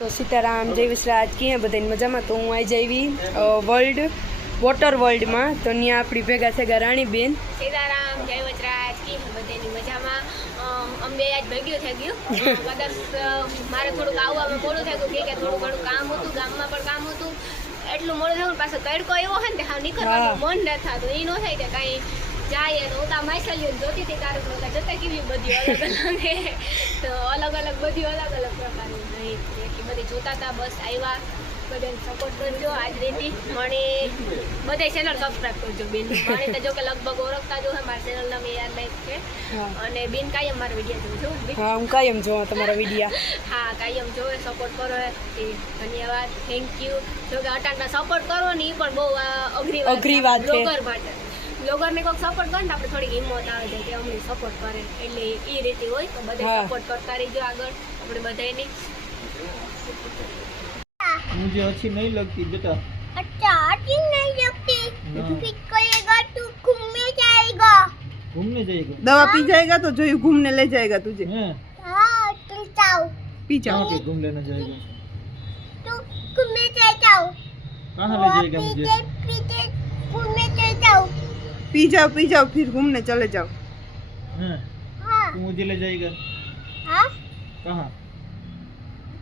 तो सीताराम जय विश्राज की हैं बधाई मजा में। तो हूँ आई जावी वर्ल्ड वॉटर वर्ल्ड में तो ત્યાં આપણી ભેગા છે રાણીબેન। सीताराम जय वजराज की बधाई मजा में अमे आज भेग्યું થઈ ગયું કદાચ મારે થોડું આવવામાં મોડું થઈ ગયું કે થોડું ઘણું કામ હતું ગામમાં પણ કામ હતું એટલું મોડું થયું પાછો તડકો એવો હે ને હા નીકળવાનું મન ન થાતું ઈ નો થાય કે કાઈ जाए तो उता माइसलियो जोती थी तारे को जता की बधी अलग अलग तो अलग अलग बधी अलग अलग प्रकार नहीं कि बधी जोता था बस आया बधे सपोर्ट करजो आज रीति मणे बधे चैनल सब्सक्राइब करजो बेन मणे तो जो के लगभग ओळखता जो है मार चैनल नाम याद लाइक छे અને બેન કાયમ મારા વિડિયો જોજો હા હું કાયમ જોઉં તમારા વિડિયા હા કાયમ જોવે સપોર્ટ કરો એ ધન્યવાદ થેન્ક यू જો કે અટાણના સપોર્ટ કરો ને ઈ પણ બહુ અઘરી વાત છે બ્લોગર માટે બ્લોગર ને કોઈક સપોર્ટ કરે ને આપણે થોડી હિંમત આવે છે કે અમને સપોર્ટ કરે એટલે એ રીતે હોય તો બધા સપોર્ટ करता रहिए આગળ આપણે બધાને। मुझे अच्छी नहीं लगती बेटा। अच्छा अच्छी नहीं लगती फिर कहेगा तू घूमने जाएगा। घूमने जाएगा? दवा पी जाएगा तो जो घूमने ले जाएगा तुझे। हाँ तुम जाओ पी जाओ के घूम लेना जाएगा तू घूमने जाओ कहाँ ले जाएगा मुझे? पीछे घूमने जाओ पी जाओ फिर घूमने चले जाओ। हाँ तू मुझे ले जाएगा? हाँ कहाँ?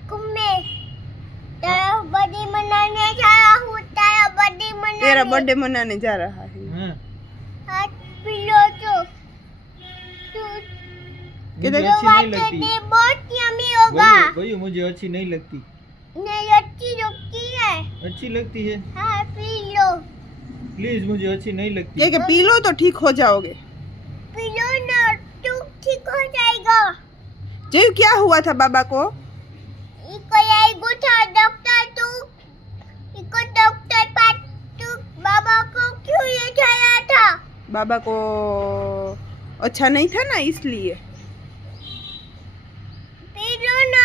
घूमने तेरा बर्थडे मनाने जा रहा हूँ तेरा बर्थडे मनाने तेरा बर्थडे मनाने जा रहा है। हाथ पिलो तो तू मुझे अच्छी नहीं लगती। बहुत यम्मी होगा। वही मुझे अच्छी नहीं लगती। नहीं अच्छी लगती है। अच्छी लगती है? हाँ पी लो प्लीज मुझे अच्छी नहीं लगती। कि पी लो तो ठीक हो जाओगे। पी लो ना तू ठीक हो जाएगा। जय क्या हुआ था बाबा को? इको यही गुथा डॉक्टर तू इको डॉक्टर पास तू बाबा को क्यों ले जाया था? बाबा को अच्छा नहीं था ना इसलिए। पी लो ना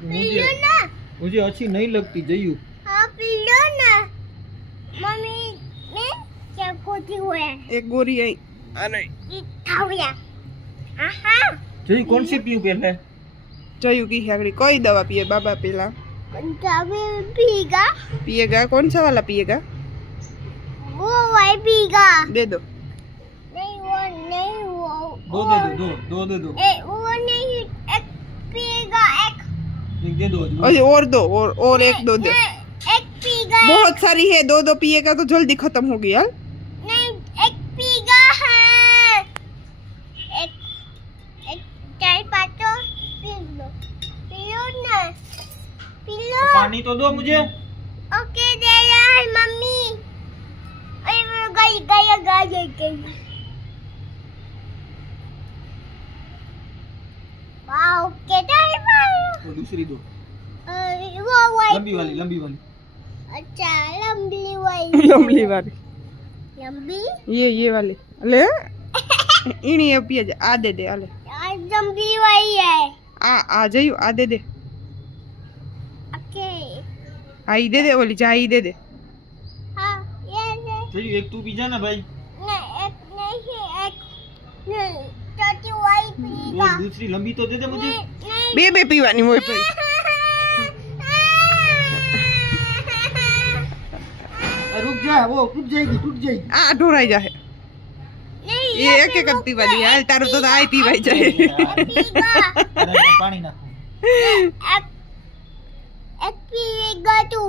पी लो ना। मुझे अच्छी नहीं लगती जयू। हाँ पी लो ना मम्मी मैं क्या खोती हुए एक गोरी आई अरे थावड़िया। हाँ जयू कौन सी पीऊं पहले? जयू की हेगड़ी कोई दवा पिए बाबा पहला पंजाबी पीगा पिएगा। कौन सा वाला पिएगा? वो वाई पीगा। दे दो। नहीं वो नहीं वो दो दे दो। वो नहीं एक पीगा एक दे दो। अरे और दो और एक दो दे। एक पीगा बहुत सारी है दो दो पिएगा तो जल्दी खत्म होगी यार। नहीं एक पीगा है एक एक चाय पातो पी लो ना पी लो। पानी तो दो मुझे। ओके दे यार मम्मी अरे वो गई वाओ क्या वो दूसरी दो वो वाई लंबी वाली। अच्छा लंबी वाली लंबी वाली लंबी ये वाली ले इनी ये पिए जा आ दे दे अले लंबी वाली है। आ जाइयो आ दे दे। ओके आई दे दे वाली जाई दे दे। हाँ ये जयू एक तू पी जा ना भाई। नहीं एक नहीं छोटी वाली वो पीगा। दूसरी लंबी तो दे दे मुझे। बे बे पीवानी मोय पे रुक जा वो टूट जाएगी। आ ढोराई जाए ये एक एक पीवानी यार तारो तो आई पीवाई जाए। पानी ना एक पीगा तू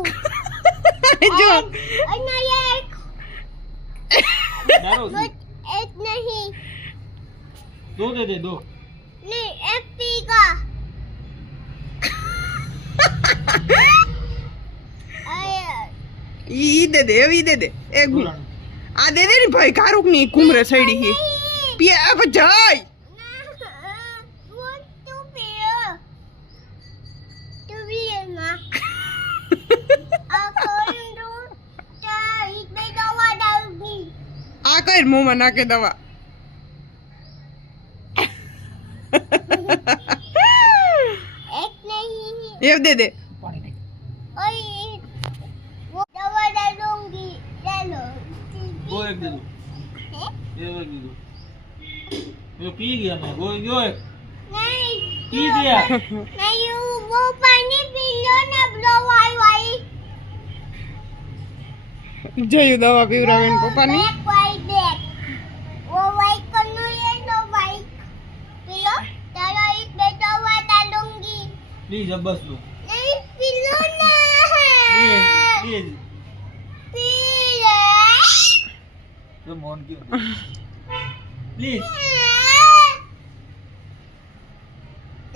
जो नहीं एक नहीं दो दे दो। नहीं एक पीगा ई दे दे एक आ दे दे नी भाई कारुक नी कुमरे सड़ी ही पिया अब जाय आ कर मुंह में नाके दवा। एक नहीं ये दे दे पानी नहीं। वो दवा डालूंगी डालो वो एक दे दो। ये एक दे दो। ये पी गया मैं वो एक नहीं पी गया। नहीं वो જોયું દવા પીવરાવે ને પપ્પાની बैक वाइट बैक वो वाइट करना है तो वाइट पिलो तारा इस बेटा हुआ डालूंगी પ્લીઝ अब बस लो नहीं पिलो ना प्लीज पीले तो मोहन क्यों प्लीज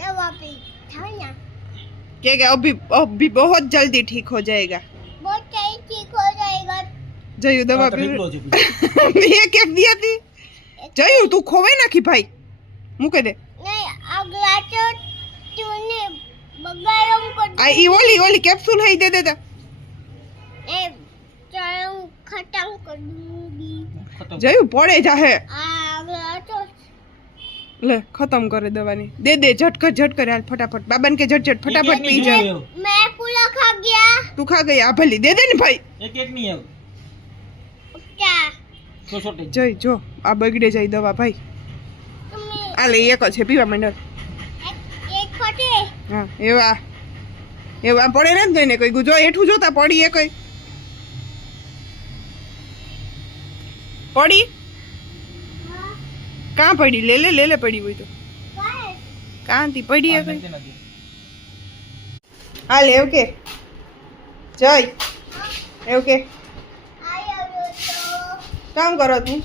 दवा पी था ना કે अभी बहुत जल्दी ठीक हो जाएगा बहुत सही ठीक हो जाएगा જોયું દવા ઠીકલો પીવરાવે છે એક એક દી હતી જોયું તું ખોવાઈ નાખી ભાઈ મૂકે દે नहीं अगला तो तूने बगाड़ों को આ ઈ ઓલી કેપ્સ્યુલ હઈ દે દેતા ए चारों खत्म कर दूंगी ખતમ જોયું પડે જાહે अगला तो લે ખતમ કરે દવાની દે દે ઝટકર હાલ ફટાફટ બાબાને કે ઝટ ફટાફટ પી જા मैं पूरा खा गया તું ખા ગઈ આ ભલી દે દે ને ભાઈ એક એક નહીં આવે क्या તો છોટે જોઈ જો આ બગડે જાય દવા ભાઈ तुम्हें આ લે એક જ છે પીવા માંડર एक खोटे હા એવા પડે ને જ ગઈ ને કોઈ જો એઠું જોતા પડી એ કઈ પડી કાં પડી લે પડી હોય તો કાંતી પડી એ કઈ નથી નથી હાલ એવું કે જય એવું કે आया तो કામ કરો તું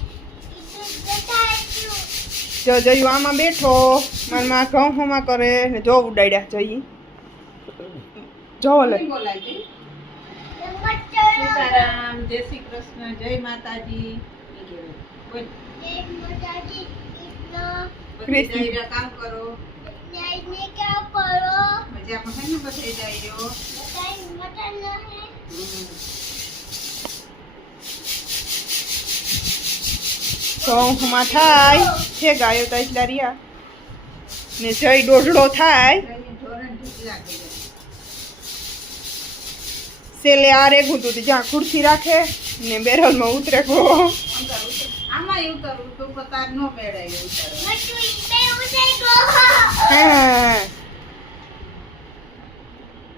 જો જયું આમાં બેઠો મનમાં ઘઉં હોમાં કરે ને જો ઉડાડ્યા જઈ જો લે સીતારામ જય શ્રી કૃષ્ણ જય માતાજી બધી જઈને કામ કરો क्या करो મજામાં હે ને બધે જઈયો मटन है ઘઉં હોમાં થાય છે ગાયો તો એટલા રહ્યા ને જય દોઢડો થાય ધોરણ ઢીકલા કરી સેલે આ રેગું તું જ્યાં ખુરશી રાખે ને બેરલમાં ઉતરે કો આમાં એવું કરું તો પતાર નો મેળાય ઉતરવા मट्टू पे उठेगो हाँ,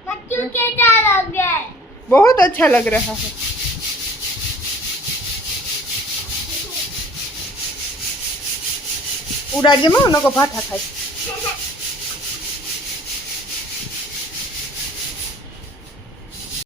मट्टू कैसा लगे बहुत अच्छा लग रहा है उड़ा जे में नको भाठा खाई